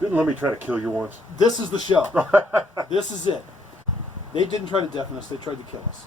Didn't let me try to kill you once. This is the show. This is it. They didn't try to deafen us, they tried to kill us.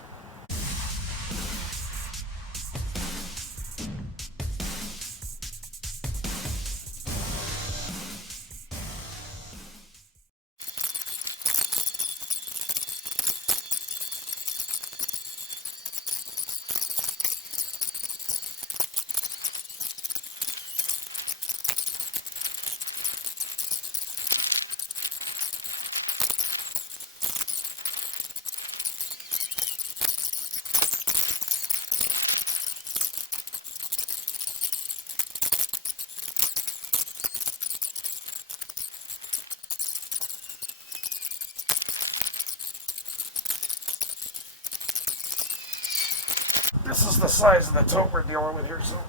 This is the size of the tote we're dealing with here, so.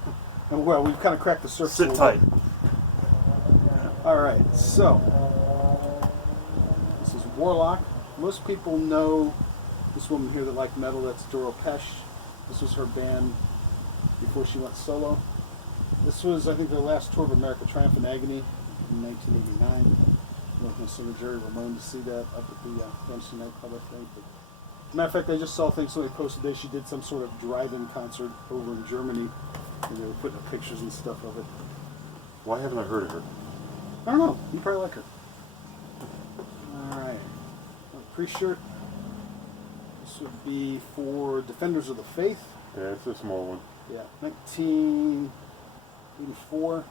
And well, we've kind of cracked the surface. Sit tight. Alright, so this is Warlock. Most people know this woman here that liked metal, that's Doro Pesh. This was her band before she went solo. This was, I think, their last tour of America, Triumph and Agony in 1989. I went with singer Jerry Ramone to see that up at the Ramsey nightclub, I think. But, matter of fact, I just saw things somebody posted today. She did some sort of drive-in concert over in Germany, and they were putting up pictures and stuff of it. Why haven't I heard of her? I don't know. You probably like her. Alright. Pre-shirt. This would be for Defenders of the Faith. Yeah, it's a small one. Yeah, 1984.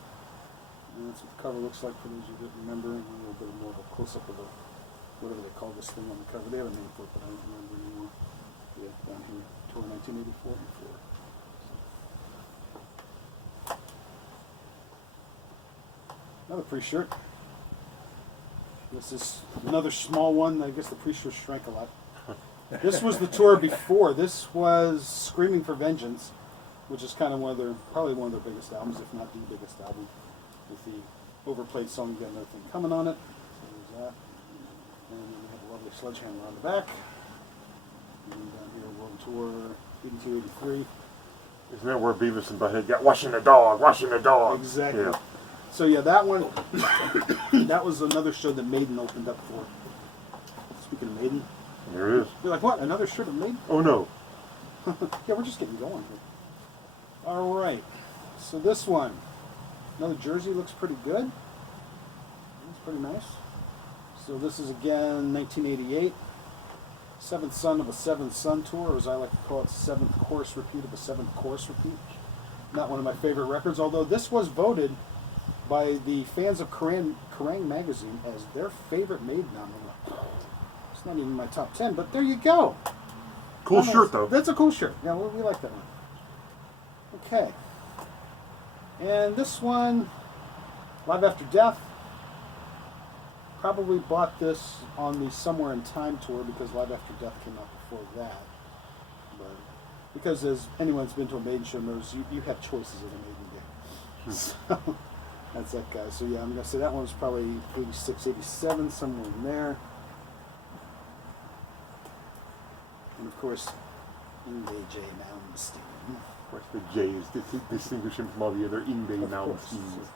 And that's what the cover looks like for those who didn't remember. And a little bit more of a close-up of the, whatever they call this thing on the cover. They have a name for it, but I don't remember anymore. Yeah, down here. Tour 1984 and 4. Another pre-shirt. This is another small one. I guess the pre-shirt shrank a lot. This was the tour before. This was Screaming for Vengeance, which is kind of probably one of their biggest albums, if not the biggest album, with the overplayed song "You Got Another Thing Coming" on it. So there's that. And then we have a lovely sledgehammer on the back. And then down here, World Tour 82-83. Isn't that where Beavis and Butthead got washing the dog, washing the dog? Exactly. Yeah. So yeah, that one, that was another show that Maiden opened up for. Speaking of Maiden. There it is. You're like, what, another shirt of Maiden? Oh no. Yeah, we're just getting going here. Alright, so this one, another jersey, looks pretty good. It's pretty nice. So this is again 1988. Seventh Son of a Seventh Son tour, or as I like to call it, seventh chorus repeat of a seventh chorus repeat. Not one of my favorite records, although this was voted by the fans of Kerrang magazine as their favorite Maiden album. It's not even in my top 10, but there you go. Cool shirt, though. That's a cool shirt. Yeah, we like that one. Okay. And this one, Live After Death. Probably bought this on the Somewhere in Time tour because Live After Death came out before that. But because as anyone who's been to a Maiden show knows, you have choices in a Maiden game. So that's that guy. So yeah, I'm going to say that one was probably 86, 87, somewhere in there. And of course, Yngwie J. Malmsteen. Of course, the J is distinguish him from all the other Yngwie Malmsteens.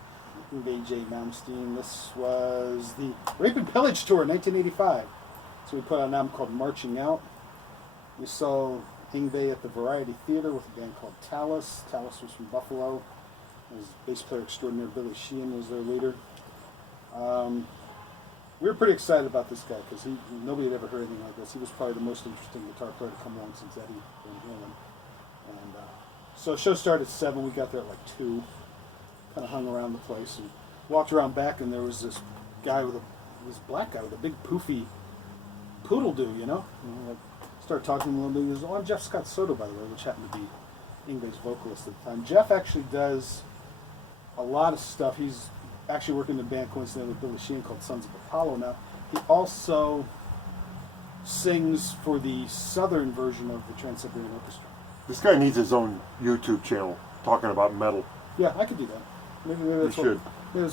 Yngwie J. Malmsteen. This was the Rape and Pillage Tour, 1985. So we put out an album called Marching Out. We saw Yngwie at the Variety Theater with a band called Talus. Talus was from Buffalo. His bass player extraordinaire Billy Sheehan was their leader. We were pretty excited about this guy because nobody had ever heard anything like this. He was probably the most interesting guitar player to come along since Eddie Van Halen. And so the show started at 7. We got there at like 2. Kind of hung around the place and walked around back, and there was this guy this black guy with a big poofy poodle do, like, started talking to him a little bit. He goes, "Oh, I'm Jeff Scott Soto, by the way," which happened to be Yngwie's vocalist at the time. Jeff actually does a lot of stuff. He's actually working in a band coincidentally with Billy Sheehan called Sons of Apollo now. He also sings for the southern version of the Trans-Siberian Orchestra. This guy needs his own YouTube channel talking about metal. Yeah, I could do that. Maybe that's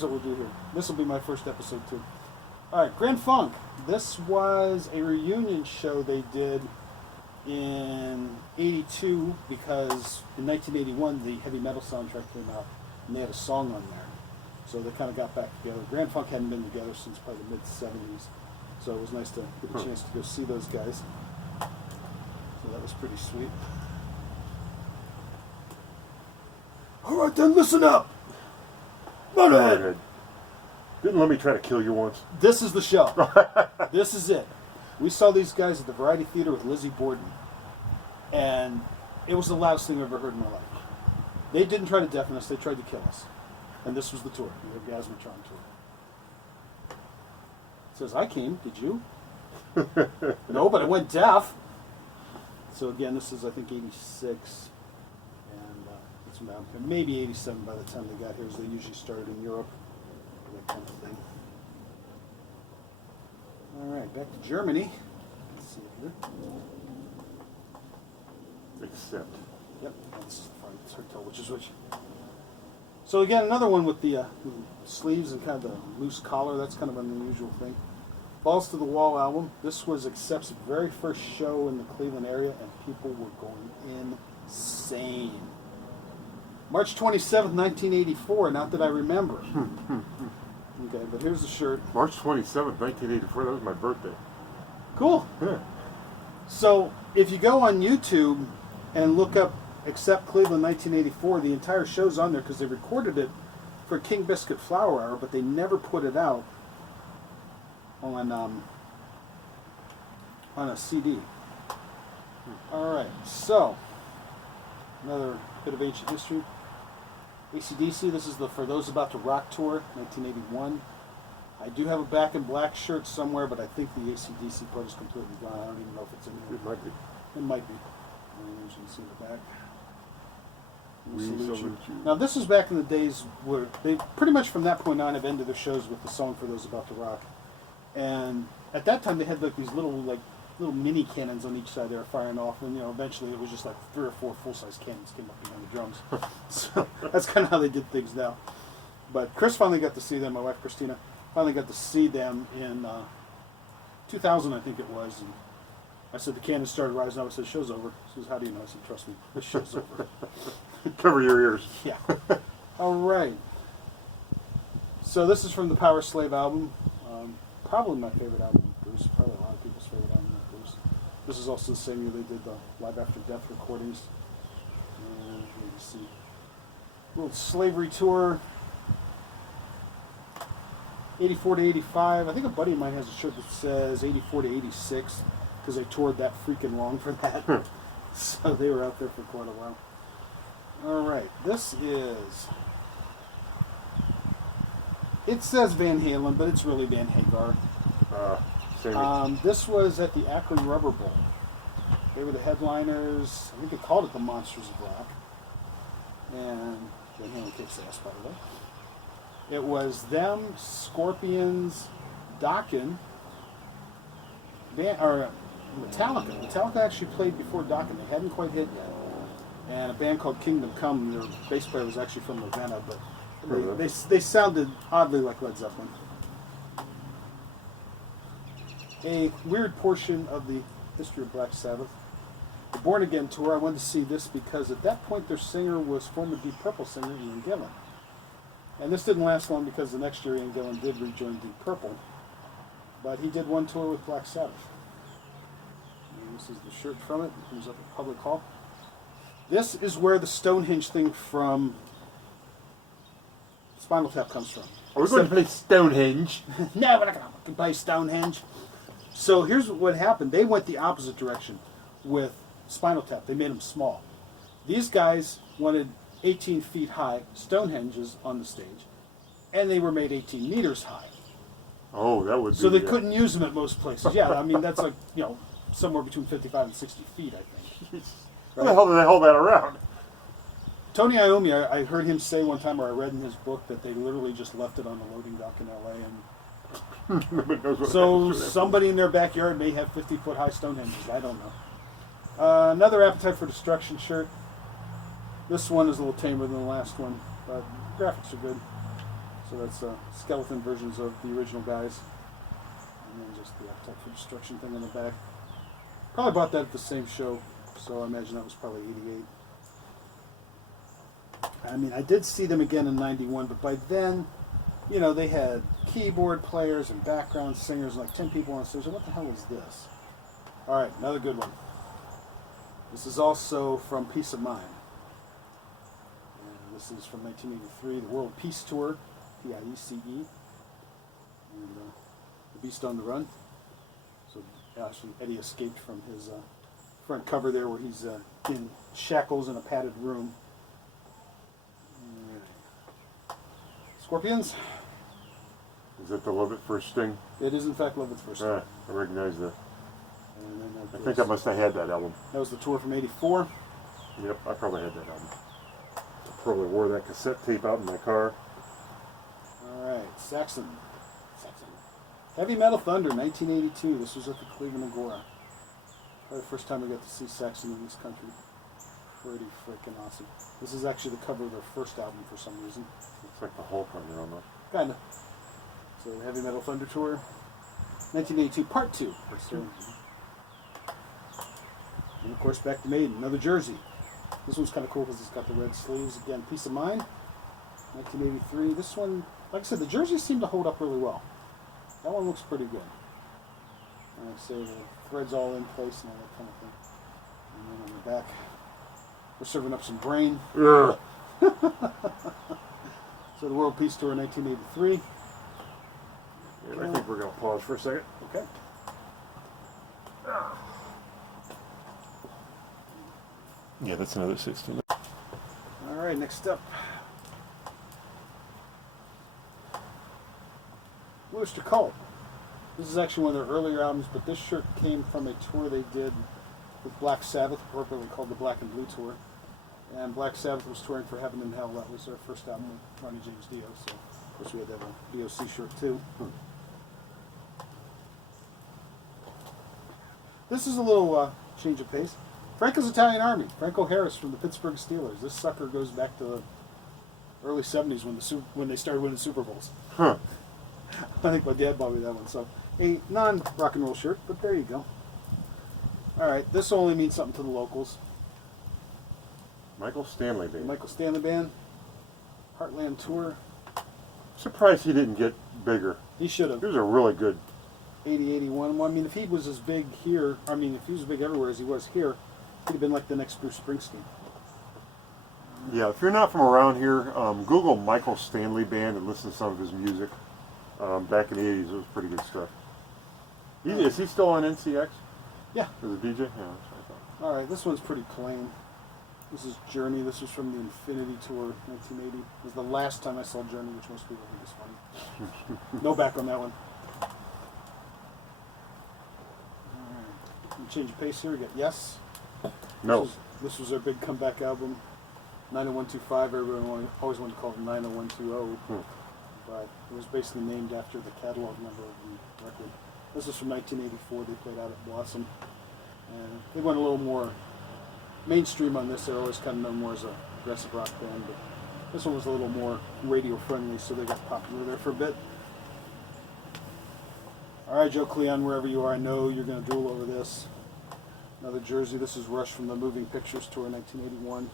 what we'll do here. This will be my first episode too. All right, Grand Funk. This was a reunion show they did in '82 because in 1981 the heavy metal soundtrack came out and they had a song on there. So they kind of got back together. Grand Funk hadn't been together since probably the mid-'70s. So it was nice to get a chance to go see those guys. So that was pretty sweet. All right, then, listen up. Motorhead. Didn't let me try to kill you once. This is the show. This is it. We saw these guys at the Variety Theater with Lizzie Borden. And it was the loudest thing I've ever heard in my life. They didn't try to deafen us. They tried to kill us. And this was the tour, the Orgasmatron tour. It says, I came. Did you? No, but I went deaf. So again, this is, I think, 86. And it's about maybe 87 by the time they got here, as they usually started in Europe. That kind of thing. All right, back to Germany. Let's see here. Except. Yep, that's the front. It's hard to tell which is which. So again, another one with the sleeves and kind of the loose collar. That's kind of an unusual thing. Balls to the Wall album. This was Accept's very first show in the Cleveland area, and people were going insane. March 27th, 1984. Not that I remember. Okay, but here's the shirt. March 27th, 1984. That was my birthday. Cool. Yeah. So if you go on YouTube and look up Accept Cleveland 1984, the entire show's on there because they recorded it for King Biscuit Flower Hour, but they never put it out on a CD. All right, so another bit of ancient history. AC/DC, this is the For Those About to Rock tour, 1981. I do have a Back in Black shirt somewhere, but I think the AC/DC part is completely gone. I don't even know if it's in here. It might be. It might be. As you can see in the back. We salute you. Now this is back in the days where they pretty much from that point on have ended their shows with the song For Those About to Rock. And at that time they had like these little mini cannons on each side they were firing off, and eventually it was just like 3 or 4 full-size cannons came up behind the drums. So that's kind of how they did things now. But Chris finally got to see them, my wife Christina finally got to see them in 2000, I think it was. And I said the cannons started rising up. I said, show's over. She says, how do you know? I said, trust me, the show's over. Cover your ears. Yeah. All right. So this is from the Power Slave album. Probably my favorite album of Bruce. Probably a lot of people's favorite album of Bruce. This is also the same year they did the Live After Death recordings. And you can see little Slavery tour. 84 to 85. I think a buddy of mine has a shirt that says 84 to 86 because they toured that freaking long for that. So they were out there for quite a while. All right, this is. It says Van Halen, but it's really Van Hagar. This was at the Akron Rubber Bowl. They were the headliners. I think they called it the Monsters of Rock. And Van Halen kicks ass, by the way. It was them, Scorpions, Dokken, Metallica. Metallica actually played before Dokken. They hadn't quite hit yet. And a band called Kingdom Come. Their bass player was actually from Ravenna, but they sounded oddly like Led Zeppelin. A weird portion of the history of Black Sabbath. The Born Again tour. I wanted to see this because at that point their singer was former Deep Purple singer Ian Gillan. And this didn't last long because the next year Ian Gillan did rejoin Deep Purple. But he did one tour with Black Sabbath. And this is the shirt from it. It comes up at Public Hall. This is where the Stonehenge thing from Spinal Tap comes from. Are we going to play Stonehenge? No, we're not going to play Stonehenge. So here's what happened. They went the opposite direction with Spinal Tap. They made them small. These guys wanted 18 feet high Stonehenges on the stage, and they were made 18 meters high. Oh, that would be... So they couldn't use them at most places. Yeah, I mean, that's like, somewhere between 55 and 60 feet, I think. How the hell did they hold that around? Tony Iommi, I heard him say one time, or I read in his book, that they literally just left it on the loading dock in L.A. and so somebody in their backyard may have 50-foot high Stonehenges. I don't know. Another Appetite for Destruction shirt. This one is a little tamer than the last one, but graphics are good. So that's skeleton versions of the original guys. And then just the Appetite for Destruction thing on the back. Probably bought that at the same show, so I imagine that was probably 88. I mean, I did see them again in 91, but by then you know, they had keyboard players and background singers, like 10 people on stage. What the hell is this? All right, another good one. This is also from Peace of Mind. And this is from 1983, the World Peace Tour, P-I-E-C-E. And The Beast on the Run. So actually, Eddie escaped from his front cover there where he's in shackles in a padded room. Scorpions. Is that the Love at First Sting? It is in fact Love at First Sting. I recognize that. And then I think I must have had that album. That was the tour from '84. Yep, I probably had that album. I probably wore that cassette tape out in my car. Alright, Saxon. Heavy Metal Thunder, 1982. This was at the Cleveland Agora. Probably the first time we got to see Saxon in this country. Pretty freaking awesome. This is actually the cover of their first album for some reason. Looks like the Hulk on there almost. Kinda. So the Heavy Metal Thunder Tour. 1982, Part 2. And of course back to Maiden, another jersey. This one's kind of cool because it's got the red sleeves. Again, Peace of Mind. 1983. This one, like I said, the jerseys seem to hold up really well. That one looks pretty good. And like I say, the threads all in place and all that kind of thing. And then on the back, we're serving up some brain. Ugh. So the World Peace Tour 1983. Yeah, I think we're going to pause for a second. Okay. Yeah, that's another 16. All right, next up. Worcester Cult. This is actually one of their earlier albums, but this shirt came from a tour they did with Black Sabbath, appropriately called the Black and Blue Tour. And Black Sabbath was touring for Heaven and Hell. That was their first album with Ronnie James Dio. So, of course, we had to have a DOC shirt too. This is a little change of pace. Franco's Italian Army. Franco Harris from the Pittsburgh Steelers. This sucker goes back to the early 70s when they started winning Super Bowls. Huh. I think my dad bought me that one. So, a non-rock and roll shirt, but there you go. All right, this only means something to the locals. Michael Stanley The Band. Michael Stanley Band, Heartland Tour. Surprised he didn't get bigger. He should He have. was a really good. 80, 81. Well, I mean, if he was as big here, I mean, if he was as big everywhere as he was here, he'd have been like the next Bruce Springsteen. Yeah, if you're not from around here, Google Michael Stanley Band and listen to some of his music. Back in the 80s, it was pretty good stuff. Is he still on NCX? Yeah. As a DJ? Yeah, that's what I thought. All right, this one's pretty plain. This is Journey. This was from the Infinity Tour, 1980. It was the last time I saw Journey, which most people think is funny. No back on that one. All right. Change of pace here. We got Yes. No. This was their big comeback album. 90125. Everyone always wanted to call it 90120. But it was basically named after the catalog number of the record. This is from 1984. They played out at Blossom. And they went a little more mainstream on this. They're always kind of known more as a progressive rock band, but this one was a little more radio friendly, so they got popular there for a bit. All right, Joe Cleon, wherever you are, I know you're going to drool over this. Another jersey. This is Rush from the Moving Pictures Tour 1981,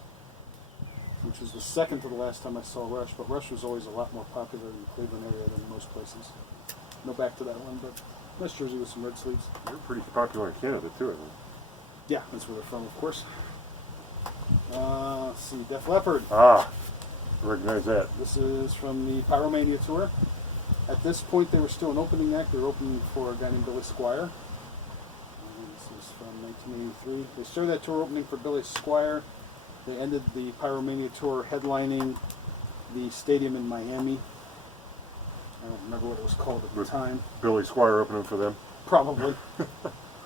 which was the second to the last time I saw Rush, but Rush was always a lot more popular in the Cleveland area than most places. No back to that one, but nice jersey with some red sleeves. They're pretty popular in Canada, too, I think. Yeah, that's where they're from, of course. Let's see, Def Leppard. Ah, recognize that. This is from the Pyromania Tour. At this point, they were still an opening act. They were opening for a guy named Billy Squier. And this is from 1983. They started that tour opening for Billy Squier. They ended the Pyromania Tour headlining the stadium in Miami. I don't remember what it was called at the time. Billy Squier opening for them. Probably.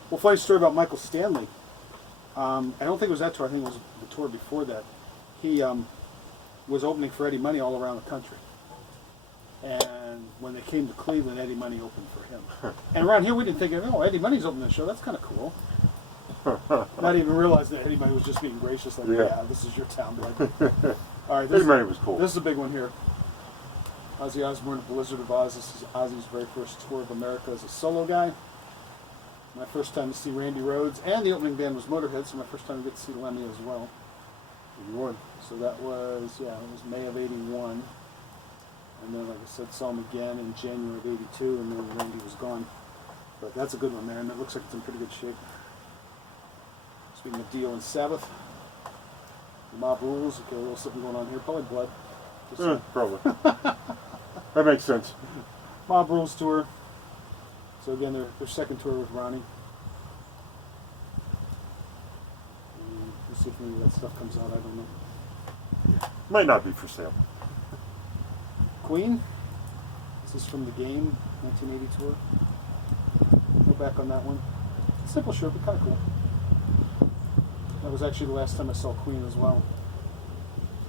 Well, funny story about Michael Stanley. I don't think it was that tour. I think it was the tour before that. He was opening for Eddie Money all around the country. And when they came to Cleveland, Eddie Money opened for him. And around here, we didn't think, oh, Eddie Money's opening the show. That's kind of cool. Not even realize that Eddie Money was just being gracious. Like, yeah, this is your town, bud. All right, Eddie Money was cool. This is a big one here. Ozzy Osbourne, The Blizzard of Oz. This is Ozzy's very first tour of America as a solo guy. My first time to see Randy Rhoads, and the opening band was Motorhead, so my first time to get to see Lemmy as well. 81. So that was, it was May of '81. And then, like I said, saw him again in January of '82, and then Randy was gone. But that's a good one there, and it looks like it's in pretty good shape. Speaking of Dio and Sabbath, the Mob Rules. Okay, a little something going on here. Probably blood. Probably. That makes sense. Mob Rules tour. So again, their second tour with Ronnie. And we'll see if any of that stuff comes out. I don't know. Might not be for sale. Queen. This is from the Game 1980 tour. Go back on that one. Simple shirt, but kind of cool. That was actually the last time I saw Queen as well.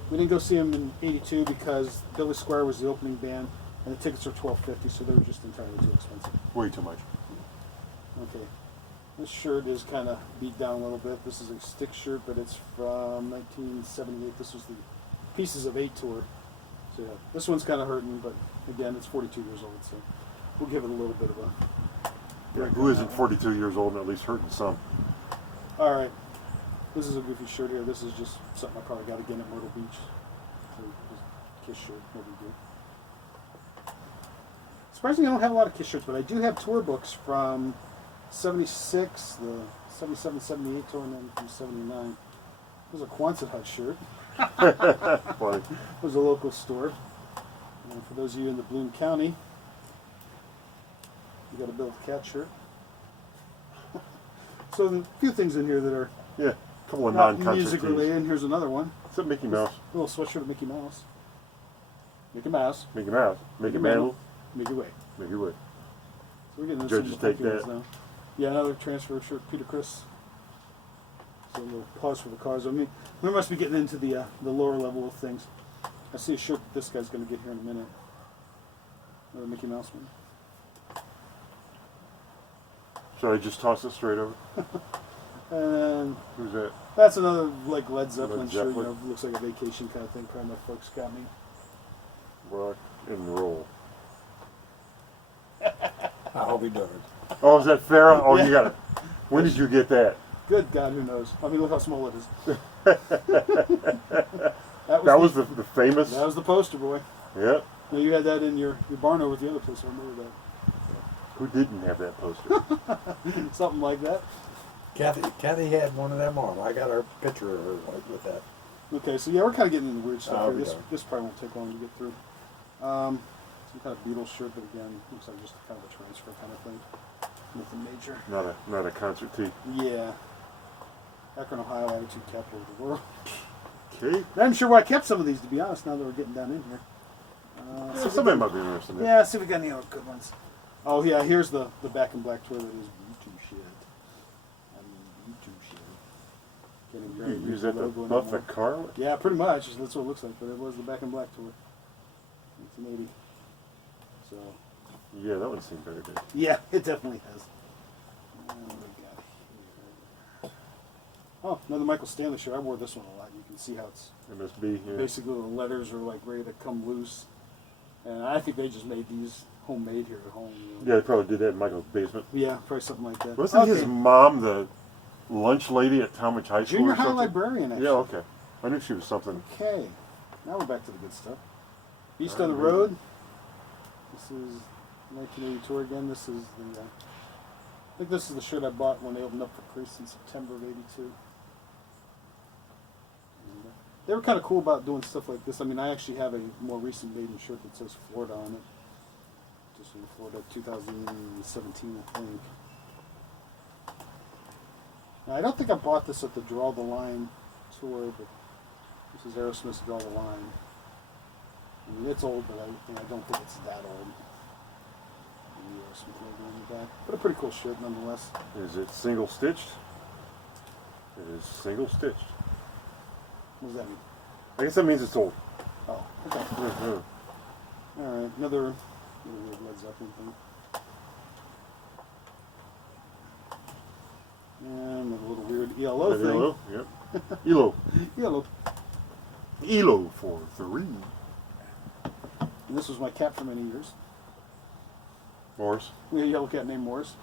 We didn't go see him in '82 because Billy Squire was the opening band, and the tickets were $12.50, so they were just entirely too expensive. Way too much. Okay. This shirt is kind of beat down a little bit. This is a stick shirt, but it's from 1978. This was the Pieces of 8 tour. So yeah, this one's kind of hurting, but again, it's 42 years old, so we'll give it a little bit of a Yeah, who isn't 42 years old and at least hurting some? All right. This is a goofy shirt here. This is just something I probably got again at Myrtle Beach. So just Kiss shirt, no big deal. Surprisingly, I don't have a lot of Kiss shirts, but I do have tour books from '76, the '77, '78 tour, and then from '79. There's a Quonset Hut shirt. Funny. It was a local store. And for those of you in the Bloom County, you got a Bill the Cat shirt. So there's a few things in here that are Yeah, a couple of not non-concert music teams. related. And here's another one. It's a Mickey Mouse. A little sweatshirt of Mickey Mouse. Mickey Mouse. Mickey Mouse. Mickey Mantle. Mickey Way. Mickey Wood. So we're getting into Judges some of the take funky ones that. now. Yeah, another transfer shirt, Peter Criss. So a little pause for the cars. I mean, we must be getting into the lower level of things. I see a shirt that this guy's going to get here in a minute. Another Mickey Mouse one. Should I just toss it straight over? And Who's that? that's another like Led Zeppelin Led shirt. Zeppelin. You know, looks like a vacation kind of thing. Probably my folks got me. Rock and roll. I hope he does. Oh, is that Farrah? Oh, Yeah. you got it. When did you get that? Good God, who knows? I mean, look how small it is. That was the famous. That was the poster boy. Yeah. No, you had that in your barn over at the other place. I remember that. Who didn't have that poster? Something like that. Kathy had one of them on. I got her picture of her with that. Okay, so yeah, we're kind of getting into weird stuff Oh, here. we This are. this probably won't take long to get through. Some kind of Beatles shirt, but again, looks like just kind of a transfer kind of thing. Nothing major. Not a concert tee. Yeah. Akron, Ohio, Attitude Capital of the World. Okay. I'm sure why I kept some of these, to be honest, now that we're getting down in here. Yeah, somebody might be interested in that. Yeah, see if we got any other good ones. Oh, yeah, here's the Back in Black tour that is YouTube shit. I mean, YouTube shit. Can't even barely You read use that to logo buff the anymore. car? Yeah, pretty much. That's what it looks like, but it was the Back in Black tour. 1980. So, Yeah, that one seemed very good. yeah, it definitely has. What do we got here? Oh, another Michael Stanley shirt. I wore this one a lot. You can see how it's MSB, yeah. basically the letters are like ready to come loose. And I think they just made these homemade here at home. You know? Yeah, they probably did that in Michael's basement. Yeah, probably something like that. Wasn't Okay. his mom the lunch lady at Tallmadge High School Junior or high something? librarian, actually. Yeah, okay. I knew she was something. Okay. Now we're back to the good stuff. East All on the right. Road. This is 1980 tour again. This is the, I think this is the shirt I bought when they opened up for Chris in September of '82. And, they were kind of cool about doing stuff like this. I mean, I actually have a more recent Maiden shirt that says Florida on it. Just from Florida 2017, I think. Now, I don't think I bought this at the Draw the Line tour, but this is Aerosmith's Draw the Line. I mean, it's old, but I don't think it's that old. And the Aerosmith logo on the back. But a pretty cool shirt nonetheless. Is it single stitched? It is single stitched. What does that mean? I guess that means it's old. Oh, okay. Mhm. Alright, another weird Led Zeppelin thing. And another little weird ELO thing. ELO, yep. ELO. ELO. ELO for 3. And this was my cat for many years. Morris. We had a yellow cat named Morris.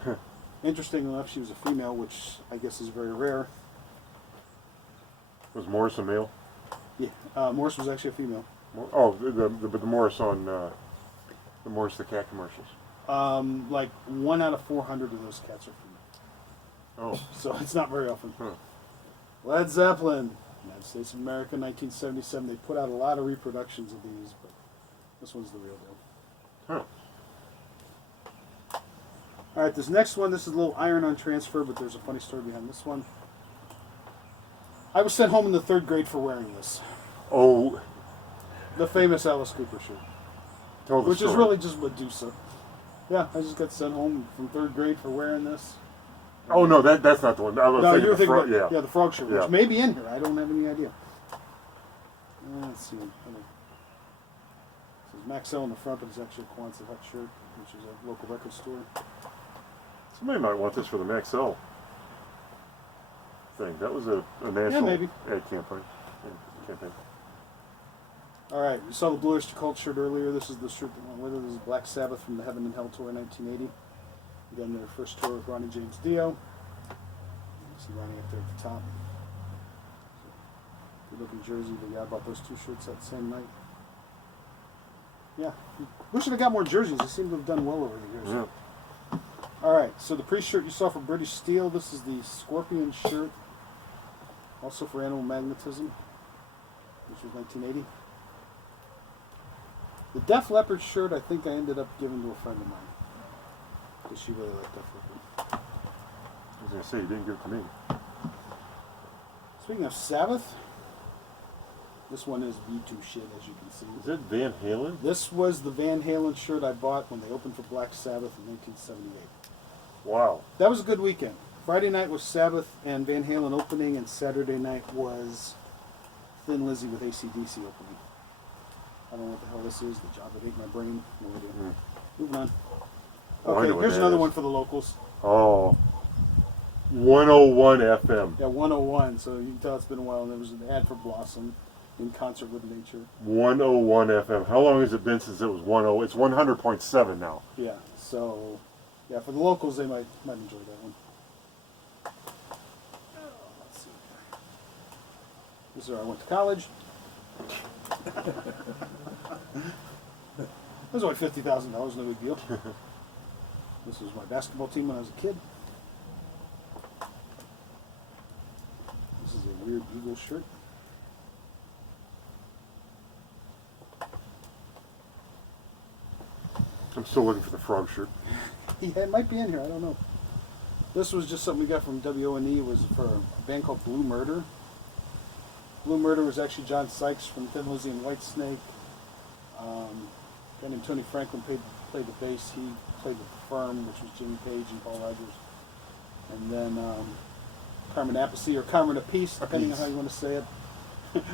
Interesting enough, she was a female, which I guess is very rare. Was Morris a male? Yeah, Morris was actually a female. Oh, the Morris on the Morris the Cat commercials. Like 1 out of 400 of those cats are female. Oh, So it's not very often. huh. Led Zeppelin, United States of America, 1977. They put out a lot of reproductions of these, but this one's the real deal. Huh. All right, this next one, this is a little iron-on transfer, but there's a funny story behind this one. I was sent home in the 3rd grade for wearing this. Oh, The famous Alice Cooper shirt. tell the Which story. is really just Medusa. Yeah, I just got sent home from 3rd grade for wearing this. Oh no, that's not the one. I was No, thinking you were the thinking frog, about the frog shirt, Yeah. which may be in here. I don't have any idea. Let's see. This is Maxell in the front, but it's actually a Quonset Hut shirt, which is a local record store. Somebody might want this for the Maxell thing. That was a national maybe. ad campaign. All right, you saw the Blue Oyster Cult shirt earlier. This is the shirt that went with it. This is Black Sabbath from the Heaven and Hell tour in 1980. Then their first tour with Ronnie James Dio. You see Ronnie up there at the top. Good looking jersey, but yeah, I bought those 2 shirts that same night. Yeah, we should have got more jerseys. They seem to have done well over the years. Yeah. All right, so the pre-shirt you saw for British Steel. This is the Scorpion shirt, also for Animal Magnetism, which was 1980. The Def Leppard shirt, I think I ended up giving to a friend of mine. Because she really liked Def Leppard. I was going to say, you didn't give it to me. Speaking of Sabbath, this one is V2 shit, as you can see. Is it Van Halen? This was the Van Halen shirt I bought when they opened for Black Sabbath in 1978. Wow. That was a good weekend. Friday night was Sabbath and Van Halen opening, and Saturday night was Thin Lizzy with AC/DC opening. I don't know what the hell this is. The job that ate my brain. No idea. Moving on. Oh, I Okay, know what here's that another is. one for the locals. Oh. 101 FM. Yeah, 101. So you can tell it's been a while. And there was an ad for Blossom in concert with nature. 101 FM. How long has it been since it was 10? It's 100.7 now. Yeah. So, yeah, for the locals, they might enjoy that one. Let's see. This is where I went to college. It was only $50,000, no big deal. This was my basketball team when I was a kid. This is a weird Eagle shirt. I'm still looking for the frog shirt. It might be in here, I don't know. This was just something we got from WO&E. It was for a band called Blue Murder. Blue Murder was actually John Sykes from Thin Lizzy and Whitesnake. A guy named Tony Franklin played the bass. He played with The Firm, which was Jimmy Page and Paul Rogers. And then Carmen Appice, or Carmen Apice, depending on how you want to say it.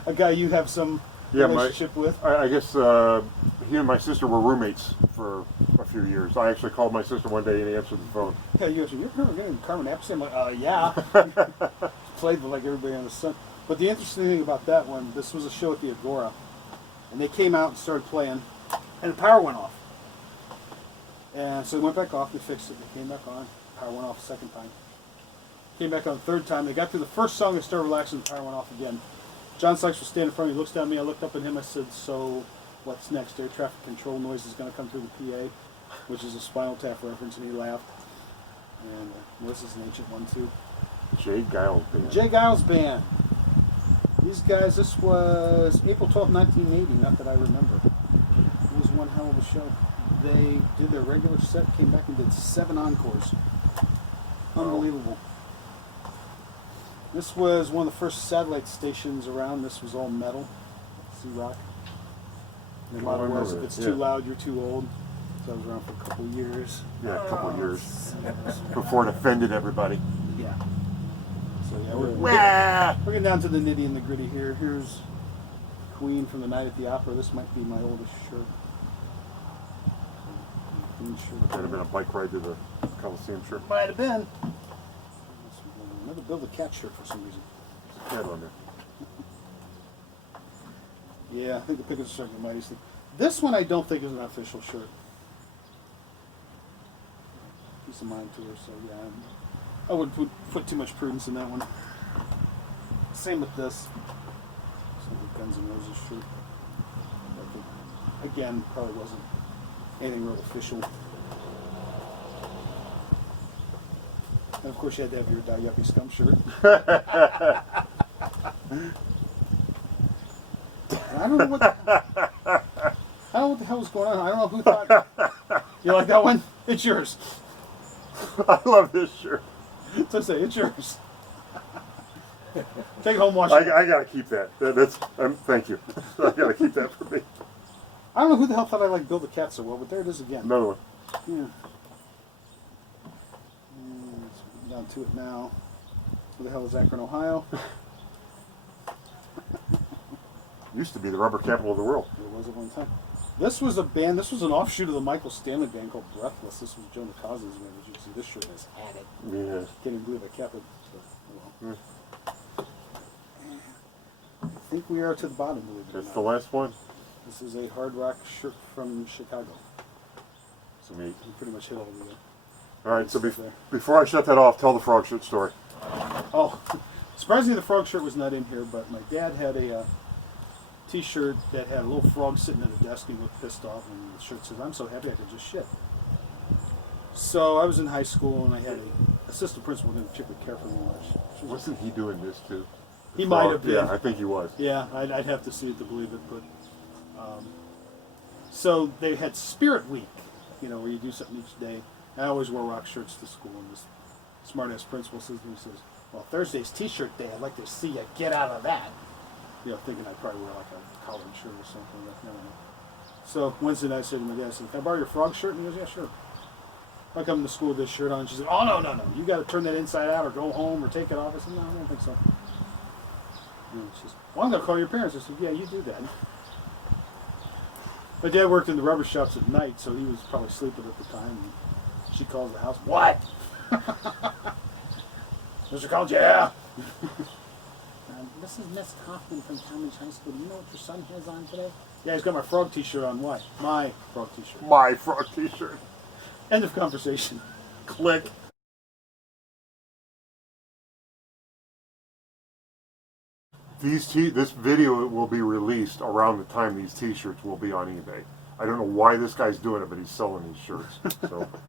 A guy you have some relationship with. I guess he and my sister were roommates for a few years. I actually called my sister one day and he answered the phone. Yeah, you said, "You're getting Carmen Appice?" I'm like, yeah. Played with like everybody on the sun. But the interesting thing about that one, this was a show at the Agora, and they came out and started playing, and the power went off. And so they went back off, they fixed it, they came back on, power went off a second time. Came back on the third time, they got through the first song, they started relaxing, the power went off again. John Sykes was standing in front of me, he looks down at me, I looked up at him, I said, so what's next? Air traffic control noise is going to come through the PA, which is a Spinal Tap reference, and he laughed. And this is an ancient one too. Jay Giles Band. Jay Giles Band. These guys, this was April 12, 1980, not that I remember. It was one hell of a show. They did their regular set, came back and did 7 encores. Unbelievable. This was one of the first satellite stations around. This was all metal. C-Rock. The motto was, if it's too loud, you're too old. So I was around for a couple of years. Yeah, a couple of years. Before it offended everybody. Yeah. So yeah, we're getting down to the nitty and the gritty here. Here's Queen from the Night at the Opera. This might be my oldest shirt. Might have been a bike ride to the Coliseum shirt. Might have been. Never build a cat shirt for some reason. There's a cat on there. Yeah, I think the Pickets are starting to mighty thing. This one I don't think is an official shirt. Peace of mind to her, so yeah. I wouldn't put too much prudence in that one. Same with this. Some Guns N' Roses shirt. again, probably wasn't anything real official. And of course, you had to have your Die Yuppie Scum shirt. And I don't know what. I don't know what the hell was going on. I don't know who thought. You like that one? It's yours. I love this shirt. So I say, it's yours. Take it home, wash I it. gotta keep that. That's thank you. I gotta keep that for me. I don't know who the hell thought I liked Bill the Cat so well, but there it is again. Another one. Yeah. And let's get down to it now. Where the hell is Akron, Ohio? Used to be the rubber capital of the world. It was at one time. This was a band, this was an offshoot of the Michael Stanley band called Breathless. This was Joe Nicasi's band. As you can see, this shirt has had it. Yeah. Can't even believe I kept it. But, well. I think we are to the bottom, believe it or That's not. the last one. This is a hard rock shirt from Chicago. So neat. We pretty much hit all the All right. So stuff there. before I shut that off, tell the frog shirt story. Oh, surprisingly, the frog shirt was not in here, but my dad had a T-shirt that had a little frog sitting at a desk, and he looked pissed off, and the shirt says, "I'm so happy I could just shit." So I was in high school, and I had a assistant principal who didn't particularly care for me much. Wasn't he doing this too? He might have been. Yeah, I think he was. Yeah, I'd have to see it to believe it, but so they had Spirit Week, you know, where you do something each day. I always wore rock shirts to school, and this smart-ass principal says to me, he says, "Well, Thursday's T-shirt day. I'd like to see you get out of that." You know, thinking I'd probably wear like a collared shirt or something. Like, I don't know. So Wednesday night I said to my dad, I said, "Can I borrow your frog shirt?" And he goes, "Yeah, sure." I come to school with this shirt on. She said, "Oh, no. You got to turn that inside out or go home or take it off." I said, "No, I don't think so." And she says, "Well, I'm going to call your parents." I said, "Yeah, you do that." My dad worked in the rubber shops at night, so he was probably sleeping at the time. And she calls the house. "What?" "Mr. Collins, yeah." "This is Miss Kaufman from Tallmadge High School. Do you know what your son has on today?" "Yeah, he's got my frog T-shirt on." "Why?" "My frog T-shirt." My frog T-shirt. End of conversation. Click. This video will be released around the time these T-shirts will be on eBay. I don't know why this guy's doing it, but he's selling these shirts. So.